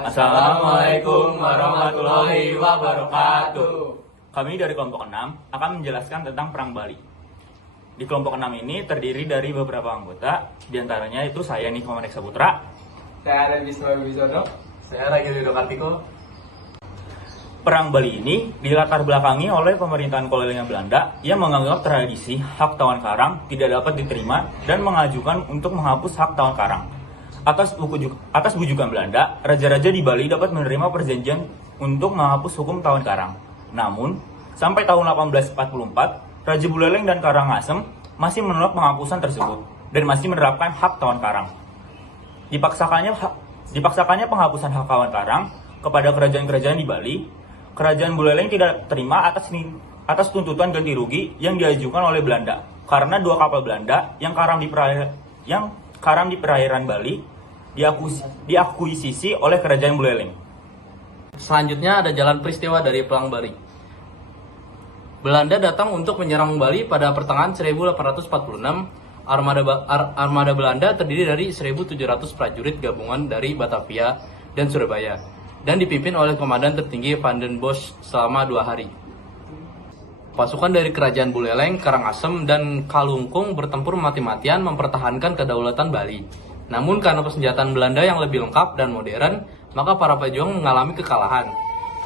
Assalamualaikum warahmatullahi wabarakatuh. Kami dari kelompok 6 akan menjelaskan tentang Perang Bali. Di kelompok 6 ini terdiri dari beberapa anggota, diantaranya itu saya Niko Manek Saputra, Saya Rebisma Wibisono. Saya Ragi Rido Kartiko. Perang Bali ini dilatar belakangi oleh pemerintahan kolonial Belanda yang menganggap tradisi hak tawan karang tidak dapat diterima dan mengajukan untuk menghapus hak tawan karang. Atas bujukan Belanda, raja-raja di Bali dapat menerima perjanjian untuk menghapus hukum tawan karang. Namun, sampai tahun 1844, Raja Buleleng dan Karangasem masih menolak penghapusan tersebut dan masih menerapkan hak tawan karang. Dipaksakannya penghapusan hak tawan karang kepada kerajaan-kerajaan di Bali. Kerajaan Buleleng tidak terima atas tuntutan ganti rugi yang diajukan oleh Belanda karena dua kapal Belanda yang karam di perairan Bali diakuisisi oleh kerajaan Buleleng. Selanjutnya ada jalan peristiwa dari Perang Bali. Belanda datang untuk menyerang Bali pada pertengahan 1846. Armada Belanda terdiri dari 1.700 prajurit gabungan dari Batavia dan Surabaya dan dipimpin oleh komandan tertinggi Van den Bosch selama 2 hari. Pasukan dari kerajaan Buleleng, Karangasem, dan Kalungkung bertempur mati-matian mempertahankan kedaulatan Bali. Namun karena persenjataan Belanda yang lebih lengkap dan modern, maka para pejuang mengalami kekalahan.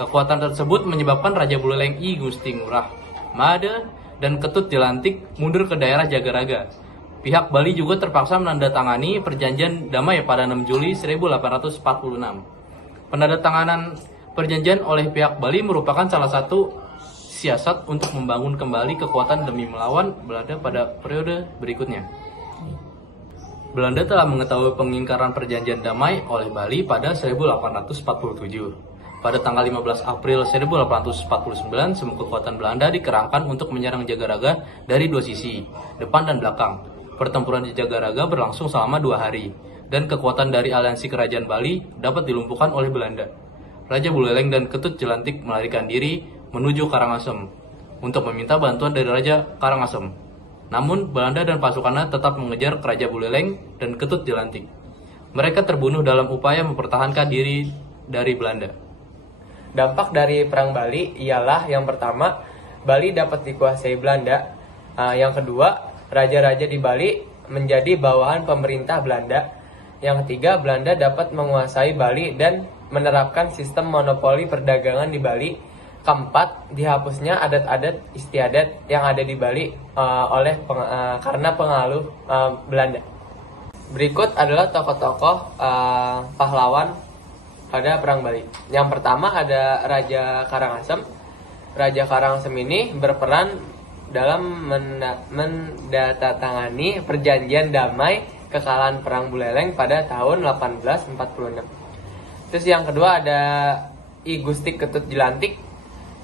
Kekuatan tersebut menyebabkan Raja Buleleng I Gusti Ngurah Made dan Ketut Jelantik mundur ke daerah Jagaraga. Pihak Bali juga terpaksa menandatangani perjanjian damai pada 6 Juli 1846. Penandatanganan perjanjian oleh pihak Bali merupakan salah satu siasat untuk membangun kembali kekuatan demi melawan Belanda pada periode berikutnya. Belanda telah mengetahui pengingkaran perjanjian damai oleh Bali pada 1847. Pada tanggal 15 April 1849, semua kekuatan Belanda dikerahkan untuk menyerang Jagaraga dari 2 sisi, depan dan belakang. Pertempuran di Jagaraga berlangsung selama 2 hari, dan kekuatan dari aliansi kerajaan Bali dapat dilumpuhkan oleh Belanda. Raja Buleleng dan Ketut Jelantik melarikan diri menuju Karangasem untuk meminta bantuan dari Raja Karangasem. Namun, Belanda dan pasukannya tetap mengejar Raja Buleleng dan Ketut Jelantik. Mereka terbunuh dalam upaya mempertahankan diri dari Belanda. Dampak dari Perang Bali ialah yang pertama, Bali dapat dikuasai Belanda. Yang kedua, raja-raja di Bali menjadi bawahan pemerintah Belanda. Yang ketiga, Belanda dapat menguasai Bali dan menerapkan sistem monopoli perdagangan di Bali. Keempat, dihapusnya adat-adat istiadat yang ada di Bali karena pengaruh Belanda. Berikut adalah tokoh-tokoh pahlawan pada Perang Bali. Yang pertama ada Raja Karangasem. Raja Karangasem ini berperan dalam mendatangani perjanjian damai kekalahan Perang Buleleng pada tahun 1846. Terus yang kedua ada I Gusti Ketut Jelantik,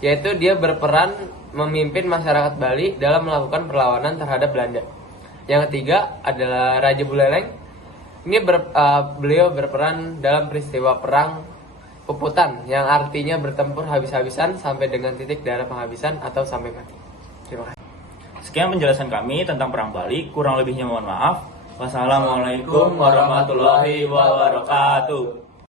yaitu dia berperan memimpin masyarakat Bali dalam melakukan perlawanan terhadap Belanda. Yang ketiga adalah Raja Buleleng. Ini beliau berperan dalam peristiwa perang Puputan yang artinya bertempur habis-habisan sampai dengan titik darah penghabisan atau sampai mati. Terima kasih. Sekian penjelasan kami tentang Perang Bali, kurang lebihnya mohon maaf. Wassalamualaikum warahmatullahi wabarakatuh.